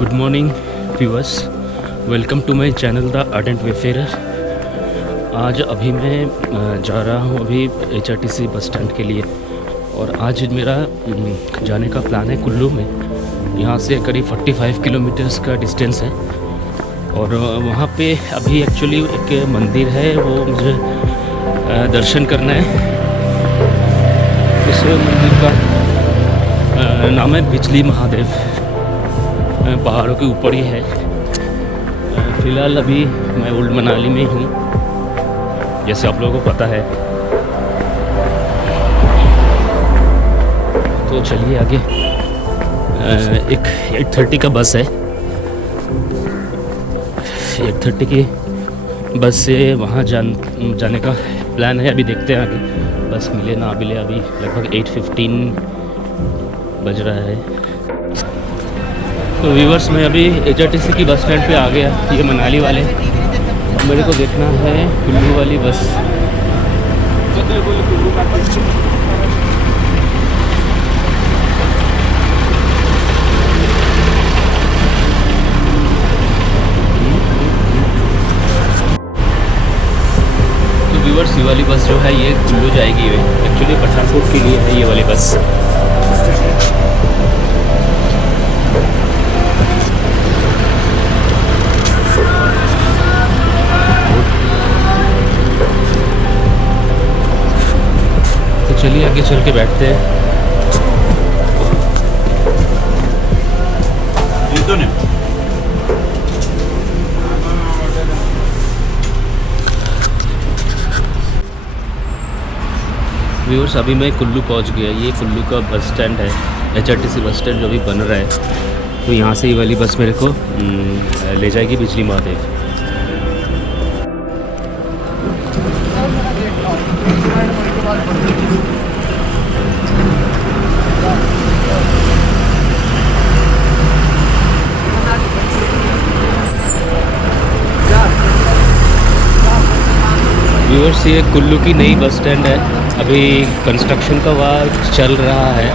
Good morning viewers, welcome to my channel the Ardent Wayfarer. आज अभी मैं जा रहा हूँ अभी HRTC बस स्टैंड के लिए। और आज मेरा जाने का प्लान है कुल्लू में। यहाँ से करीब 45 किलोमीटर्स का डिस्टेंस है। और वहाँ पे अभी एक्चुअली एक मंदिर है, वो मुझे दर्शन करना है। उस मंदिर का नाम है बिजली महादेव, पहाड़ों के ऊपर ही है। फ़िलहाल अभी मैं ओल्ड मनाली में हूँ, जैसे आप लोगों को पता है। तो चलिए आगे। एक 8:30 का बस है। 8:30 की बस से वहाँ जाने का प्लान है। अभी देखते हैं आगे बस मिले ना मिले। अभी लगभग 8:15 बज रहा है। तो व्यूअर्स, मैं अभी HRTC की बस स्टैंड पे आ गया, ये मनाली वाले। अब मेरे को देखना है कुल्लू वाली बस। तो व्यूअर्स, ये वाली बस जो है ये कुल्लू जाएगी। एक्चुअली पठानकोट के लिए है ये वाली बस। चलिए आगे चल के बैठते हैं। व्यूअर्स, अभी मैं कुल्लू पहुंच गया। ये कुल्लू का बस स्टैंड है, HRTC बस स्टैंड जो अभी बन रहा है। तो यहाँ से ये वाली बस मेरे को ले जाएगी बिजली महादेव। व्यूअर्स, ये कुल्लू की नई बस स्टैंड है। अभी कंस्ट्रक्शन का वर्क चल रहा है।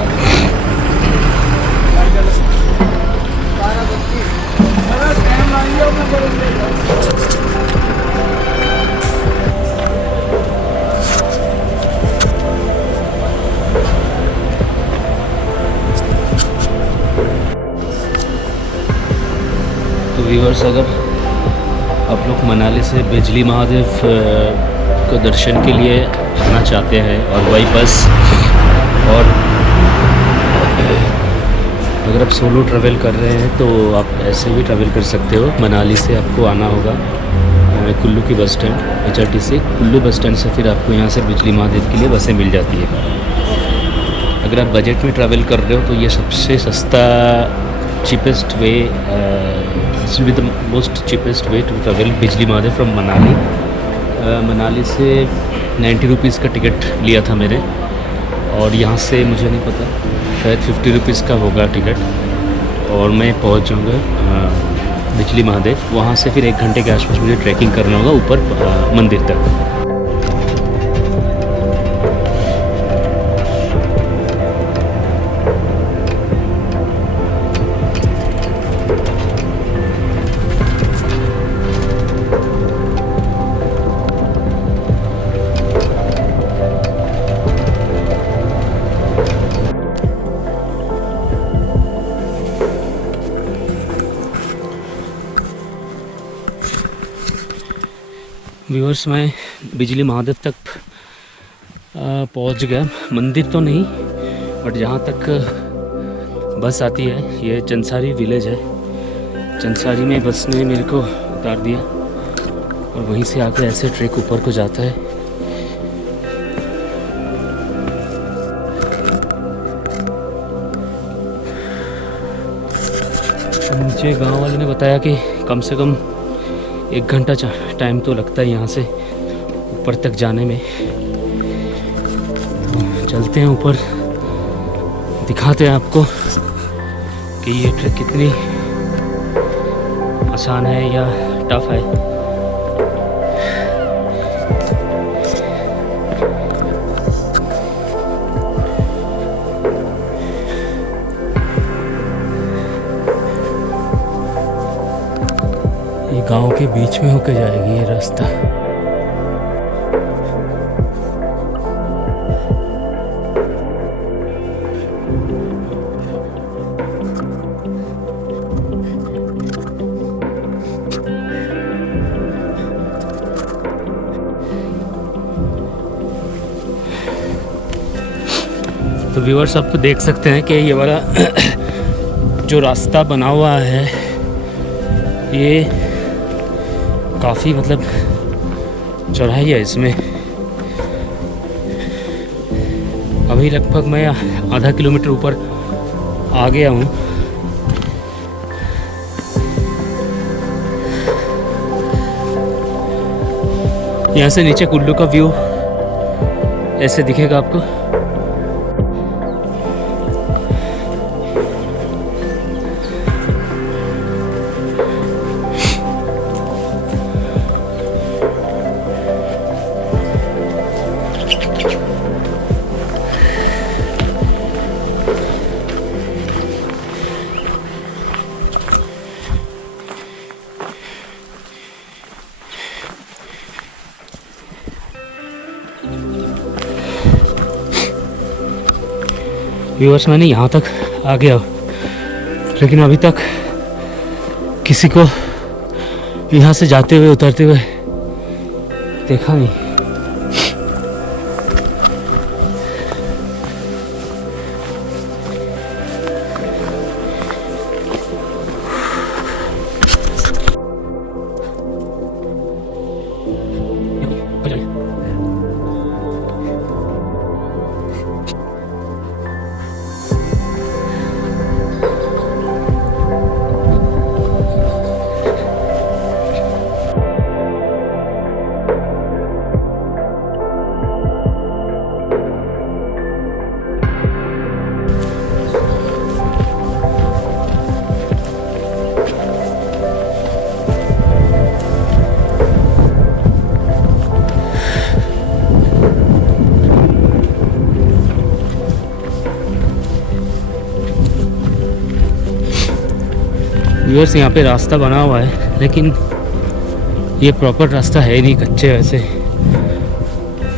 तो व्यूअर्स, अगर आप लोग मनाली से बिजली महादेव को दर्शन के लिए आना चाहते हैं और वही बस, और अगर आप सोलो ट्रैवल कर रहे हैं तो आप ऐसे भी ट्रैवल कर सकते हो। मनाली से आपको आना होगा कुल्लू की bus stand, HRTC Kullu bus stand से फिर आपको यहाँ से बिजली महादेव के लिए बसें मिल जाती है। अगर आप बजट में ट्रैवल कर रहे हो तो ये सबसे सस्ता, cheapest way, with the most cheapest way to travel Bijli Mahadev from Manali. Manali से 90 रुपीज़ का टिकट लिया था मेरे, और यहाँ से मुझे नहीं पता, शायद 50 रुपीज़ का होगा टिकट। और मैं पहुँच जाऊँगा बिजली महादेव। वहाँ से फिर 1 घंटे के आसपास मुझे ट्रैकिंग करना होगा ऊपर मंदिर तक। व्यूअर्स, मैं बिजली महादेव तक पहुंच गया। मंदिर तो नहीं, बट जहाँ तक बस आती है, ये चंसारी विलेज है। चंसारी में बस ने मेरे को उतार दिया और वहीं से आकर ऐसे ट्रैक ऊपर को जाता है। नीचे गांव वाले ने बताया कि कम से कम 1 घंटा टाइम तो लगता है यहाँ से ऊपर तक जाने में। तो चलते हैं ऊपर, दिखाते हैं आपको कि ये ट्रैक कितनी आसान है या टफ है। गांव के बीच में होकर जाएगी ये रास्ता। तो व्यूअर्स आप तो देख सकते हैं कि ये वाला जो रास्ता बना हुआ है ये काफ़ी मतलब चढ़ाई है इसमें। अभी लगभग मैं आधा किलोमीटर ऊपर आ गया हूँ। यहाँ से नीचे कुल्लू का व्यू ऐसे दिखेगा आपको। व्यूअर्स मैंने यहाँ तक आ गया लेकिन अभी तक किसी को यहाँ से जाते हुए उतरते हुए देखा नहीं। व्यूअर्स यहाँ पे रास्ता बना हुआ है लेकिन ये प्रॉपर रास्ता है नहीं, कच्चे वैसे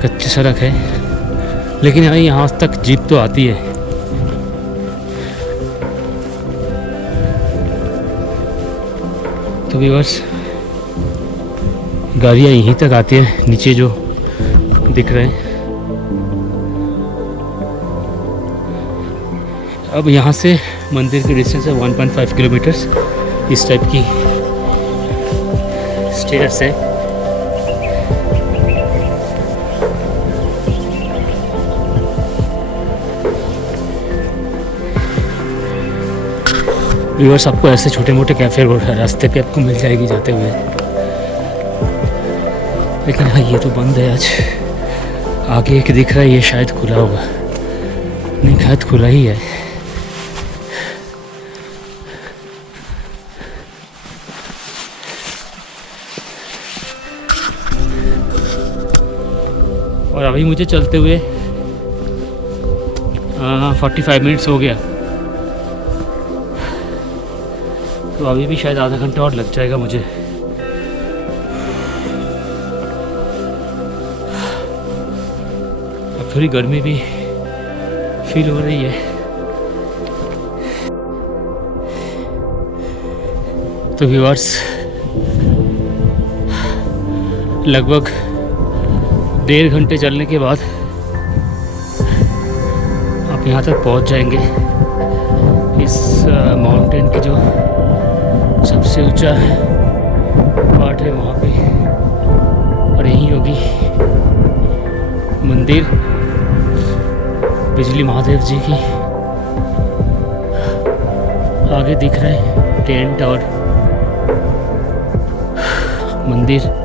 कच्ची सड़क है लेकिन यहाँ तक जीप तो आती है। तो व्यूअर्स गाड़ियाँ यहीं तक आती है, नीचे जो दिख रहे हैं। अब यहाँ से मंदिर की डिस्टेंस है 1.5 किलोमीटर्स। इस टाइप की स्टेयर्स है। व्यूअर्स आपको ऐसे छोटे मोटे कैफ़े रोड रास्ते पे आपको मिल जाएगी जाते हुए, लेकिन हाँ ये तो बंद है आज। आगे एक दिख रहा है, ये शायद खुला होगा। नहीं शायद खुला ही है। और अभी मुझे चलते हुए 45 मिनट्स हो गया, तो अभी भी शायद आधा घंटा और लग जाएगा मुझे। अब थोड़ी गर्मी भी फील हो रही है। तो व्यूअर्स लगभग 1.5 घंटे चलने के बाद आप यहाँ तक पहुँच जाएंगे। इस माउंटेन की जो सबसे ऊंचा पार्ट है वहाँ पे, और यहीं होगी मंदिर बिजली महादेव जी की। आगे दिख रहा है टेंट और मंदिर।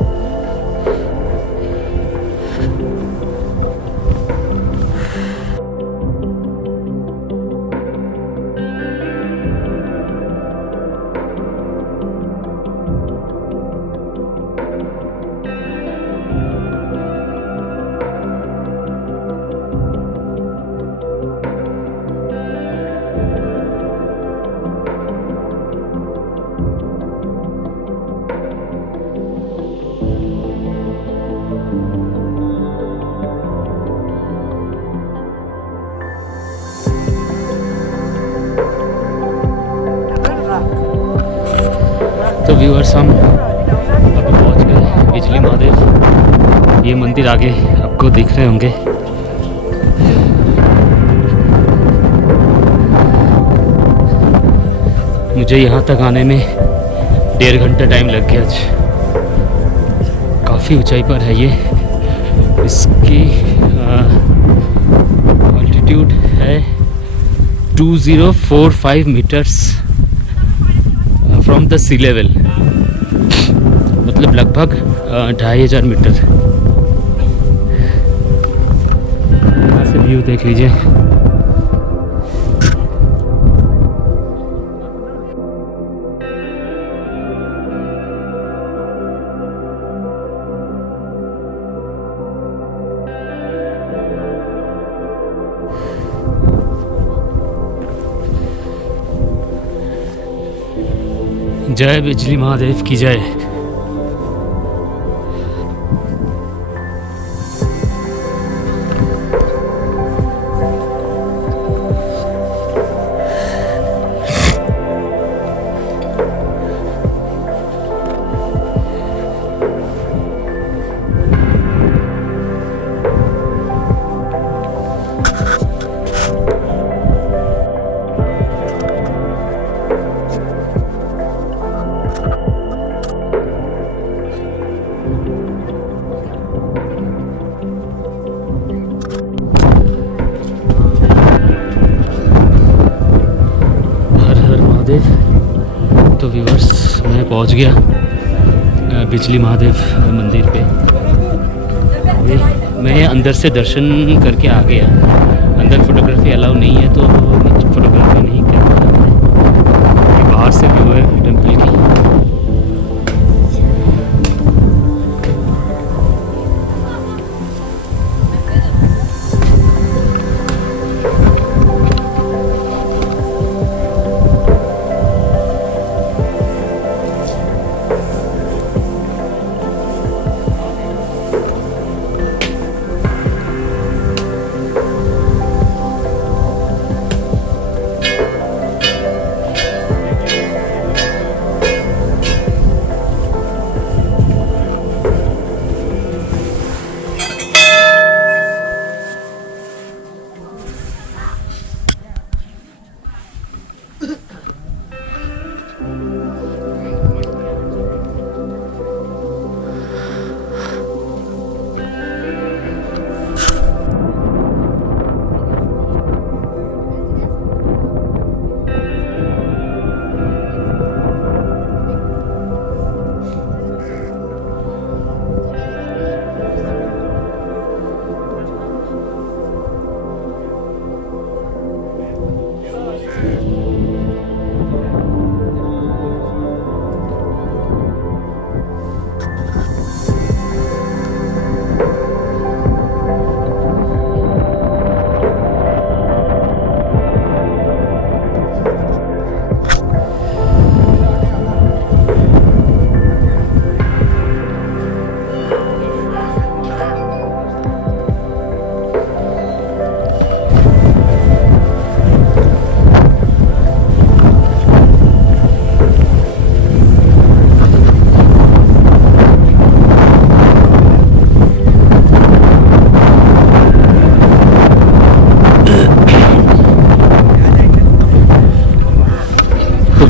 व्यूअर्स हम अभी पहुंच गए बिजली महादेव। ये मंदिर आगे आपको दिख रहे होंगे। मुझे यहाँ तक आने में 1.5 घंटा टाइम लग गया आज। काफ़ी ऊंचाई पर है ये। इसकी ऑल्टीट्यूड है 2045 meters from the sea level, मतलब लगभग 2500 मीटर। यहाँ से व्यू देख लीजिए। जय बिजली महादेव की जय। तो व्यूअर्स मैं पहुंच गया बिजली महादेव मंदिर पे। मैं अंदर से दर्शन करके आ गया। अंदर फोटोग्राफी अलाउ नहीं है तो फोटोग्राफी नहीं कर पाया। बाहर से व्यू है टेम्पल की।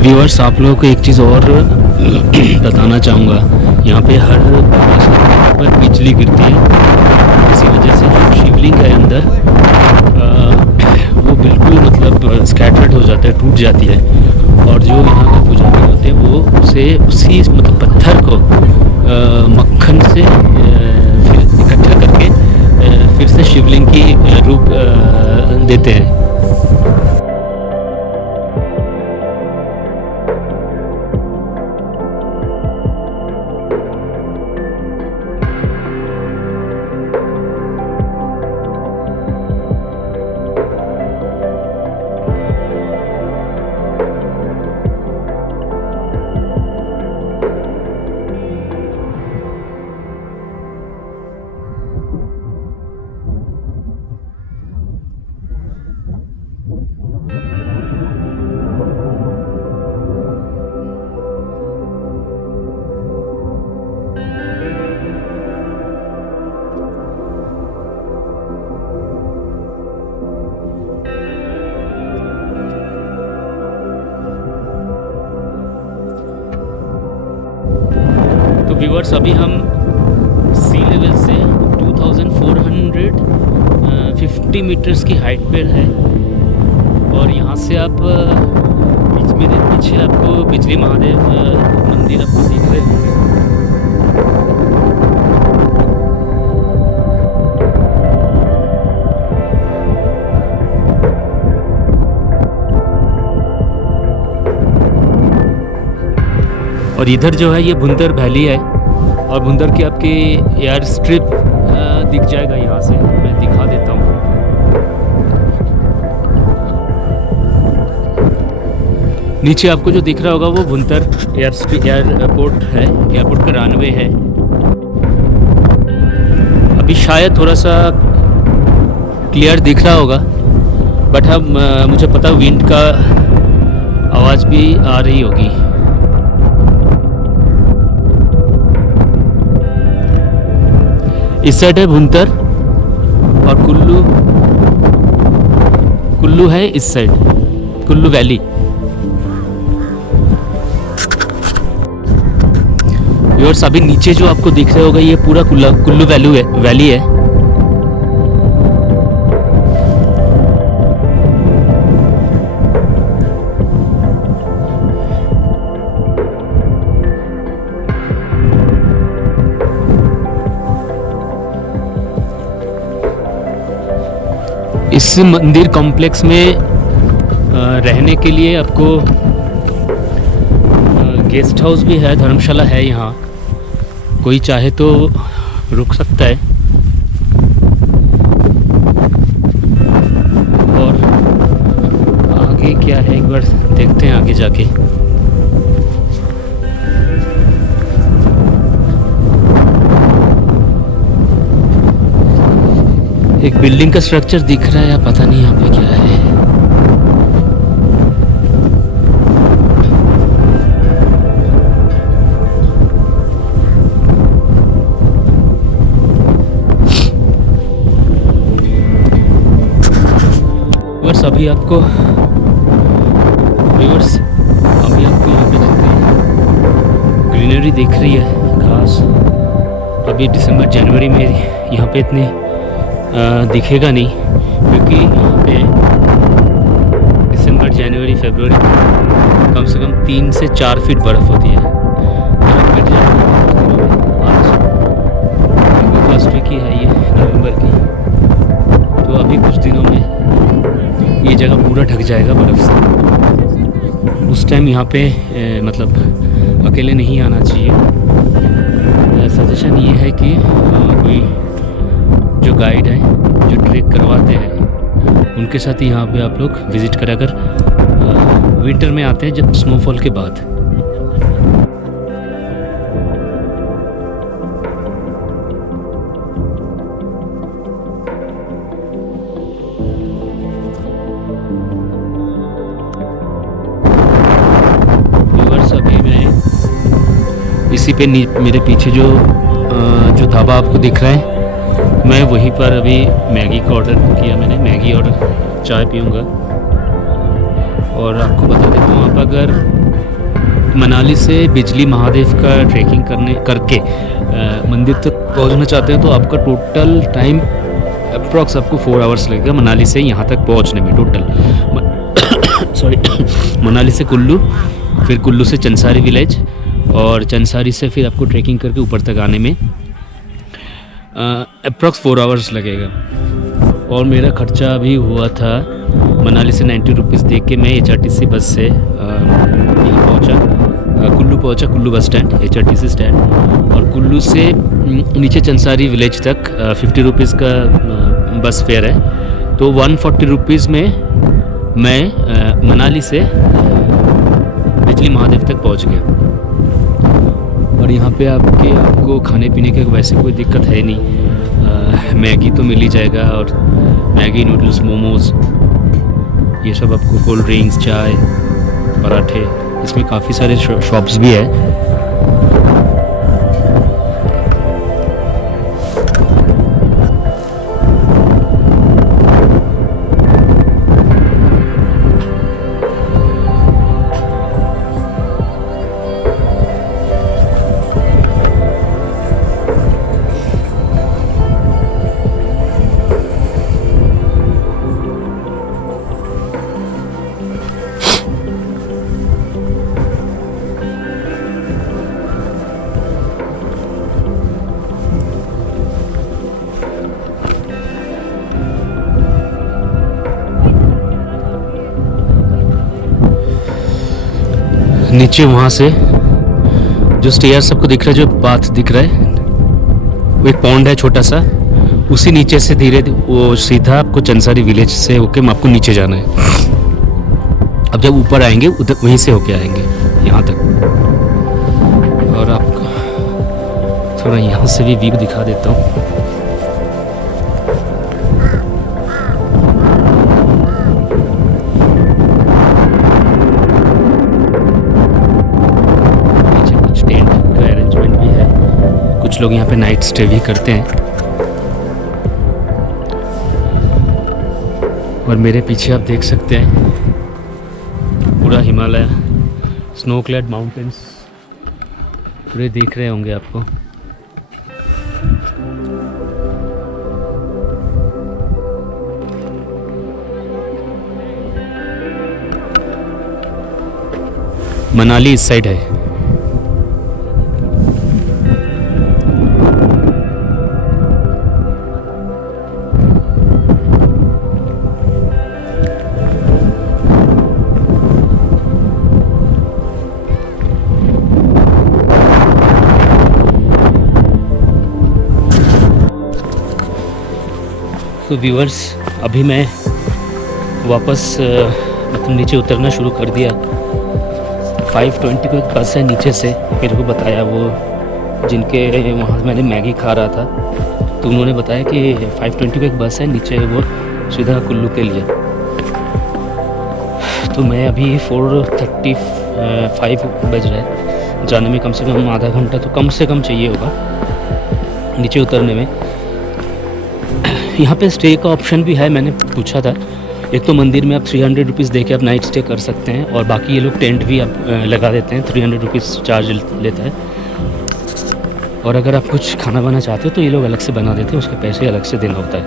व्यूअर्स आप लोगों को एक चीज़ और बताना चाहूँगा। यहाँ पे हर 12 सेकंड पर बिजली गिरती है। इसी वजह से जो शिवलिंग है अंदर वो बिल्कुल मतलब स्कैटर्ड हो जाता है, टूट जाती है। और जो यहाँ के पुजारी होते हैं वो उसी मतलब पत्थर को मक्खन से फिर इकट्ठा करके फिर से शिवलिंग की रूप देते हैं। व्यूअर्स अभी हम सी लेवल से 2450 मीटर्स की हाइट पर है और यहाँ से आप मेरे पीछे आपको बिजली महादेव मंदिर आपको दिख रहे होंगे। और इधर जो है ये भुंतर वैली है और भुंतर की आपकी एयर स्ट्रिप दिख जाएगा। यहाँ से मैं दिखा देता हूँ। नीचे आपको जो दिख रहा होगा वो भुंतर एयरपोर्ट है, एयरपोर्ट का रनवे है। अभी शायद थोड़ा सा क्लियर दिख रहा होगा बट हम मुझे पता विंड का आवाज़ भी आ रही होगी। इस साइड है भुंतर और कुल्लू है इस साइड, कुल्लू वैली। और अभी नीचे जो आपको दिख रहा होगा ये पूरा कुल्लू वैली है। इस मंदिर कॉम्प्लेक्स में रहने के लिए आपको गेस्ट हाउस भी है, धर्मशाला है। यहाँ कोई चाहे तो रुक सकता है। और आगे क्या है एक बार देखते हैं आगे जाके। एक बिल्डिंग का स्ट्रक्चर दिख रहा है या पता नहीं यहाँ पे क्या है। व्यूअर्स अभी आपको यहाँ पे ग्रीनरी दिख रही है, घास। अभी दिसंबर जनवरी में यहाँ पे इतनी दिखेगा नहीं क्योंकि यहाँ पे दिसंबर जनवरी फरवरी कम से कम 3 से 4 फीट बर्फ़ होती है। आज फर्स्ट वीक ही है ये नवंबर की, तो अभी कुछ दिनों में ये जगह पूरा ढक जाएगा बर्फ़ से। उस टाइम यहाँ पे मतलब अकेले नहीं आना चाहिए। सजेशन ये है कि कोई जो गाइड है जो ट्रेक करवाते हैं उनके साथ ही यहाँ पे आप लोग विज़िट करें अगर विंटर में आते हैं, जब स्नोफॉल के बाद। व्यूअर्स अभी मैं इसी पे मेरे पीछे जो ढाबा आपको दिख रहा है, मैं वहीं पर अभी मैगी का ऑर्डर किया। मैंने मैगी और चाय पीऊँगा। और आपको बता देता हूँ, आप अगर मनाली से बिजली महादेव का ट्रैकिंग करके मंदिर तक पहुँचना चाहते हैं तो आपका टोटल टाइम अप्रॉक्स आपको 4 आवर्स लगेगा मनाली से यहाँ तक पहुँचने में टोटल। मनाली से कुल्लू, फिर कुल्लू से चंसारी विलेज और चंसारी से फिर आपको ट्रैकिंग करके ऊपर तक आने में अप्रॉक्स 4 आवर्स लगेगा। और मेरा खर्चा अभी हुआ था मनाली से 90 रुपीज़ दे के मैं HRTC बस से यहाँ पहुँचा, Kullu bus stand, HRTC stand. और कुल्लू से नीचे चंसारी विलेज तक 50 रुपीज़ का बस फेयर है। तो 140 रुपीज़ में मैं मनाली से बिजली महादेव तक पहुँच गया। और यहाँ पे आपको खाने पीने के वैसे कोई दिक्कत है नहीं। मैगी तो मिल ही जाएगा और मैगी, नूडल्स, मोमोज़, ये सब आपको, कोल्ड ड्रिंक्स, चाय, पराठे, इसमें काफ़ी सारे शॉप्स भी है। नीचे वहाँ से जो स्टेयर सबको दिख रहा है, जो बाथ दिख रहा है, वो एक पॉन्ड है छोटा सा, उसी नीचे से धीरे वो सीधा आपको चंसारी विलेज से होके आपको नीचे जाना है। अब जब ऊपर आएंगे उधर वहीं से होके आएंगे यहाँ तक। और आपको थोड़ा यहाँ से भी व्यू दिखा देता हूँ। नीचे कुछ टेंट का अरेंजमेंट भी है, कुछ लोग यहाँ पे नाइट स्टे भी करते हैं। और मेरे पीछे आप देख सकते हैं पूरा हिमालय, स्नो क्लैड माउंटेन्स पूरे दिख रहे होंगे आपको। मनाली इस साइड है। तो व्यूअर्स, अभी मैं वापस मतलब नीचे उतरना शुरू कर दिया। 5:20 को एक बस है नीचे से, मेरे को बताया वो जिनके वहाँ मैंने मैगी खा रहा था, तो उन्होंने बताया कि 5:20 को एक बस है नीचे, वो सीधा कुल्लू के लिए। तो मैं अभी 4:35 बज रहा है, जाने में कम से कम आधा घंटा तो कम से कम चाहिए होगा नीचे उतरने में। यहाँ पे स्टे का ऑप्शन भी है, मैंने पूछा था। एक तो मंदिर में आप 300 रुपीज़ दे के आप नाइट स्टे कर सकते हैं, और बाकी ये लोग टेंट भी आप लगा देते हैं, 300 रुपीज़ चार्ज लेता है। और अगर आप कुछ खाना बनाना चाहते हो तो ये लोग अलग से बना देते हैं, उसके पैसे अलग से देना होता है।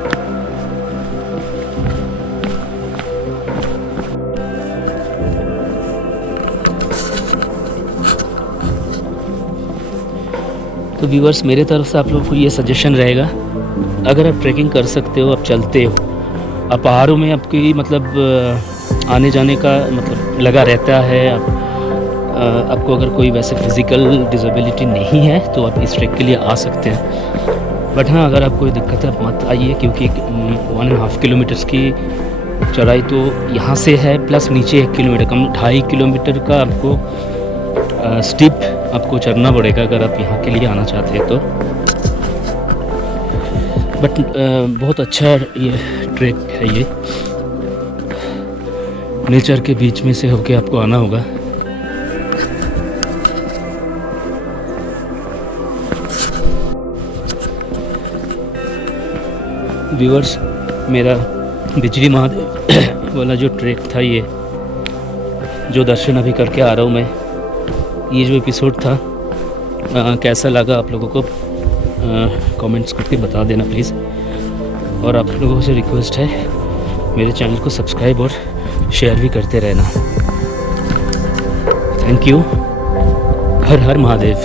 तो व्यूअर्स, मेरे तरफ से आप लोगों को ये सजेशन रहेगा, अगर आप ट्रैकिंग कर सकते हो, आप चलते हो, आप पहाड़ों में आपकी मतलब आने जाने का मतलब लगा रहता है, आपको अगर कोई वैसे फिज़िकल डिसेबिलिटी नहीं है तो आप इस ट्रैक के लिए आ सकते हैं। बट हाँ, अगर आपको कोई दिक्कत है आप मत आइए, क्योंकि 1.5 किलोमीटर्स की चौड़ाई तो यहाँ से है, प्लस नीचे 1 किलोमीटर, कम 2.5 किलोमीटर का आपको स्टीप आपको चढ़ना पड़ेगा अगर आप यहाँ के लिए आना चाहते हैं तो। बट बहुत अच्छा ये ट्रैक है, ये नेचर के बीच में से होके आपको आना होगा। व्यूअर्स, मेरा बिजली महादेव वाला जो ट्रैक था, ये जो दर्शन अभी करके आ रहा हूँ मैं, ये जो एपिसोड था कैसा लगा आप लोगों को कमेंट्स करके बता देना प्लीज़। और आप लोगों से रिक्वेस्ट है, मेरे चैनल को सब्सक्राइब और शेयर भी करते रहना। Thank you. Her her Mahadev.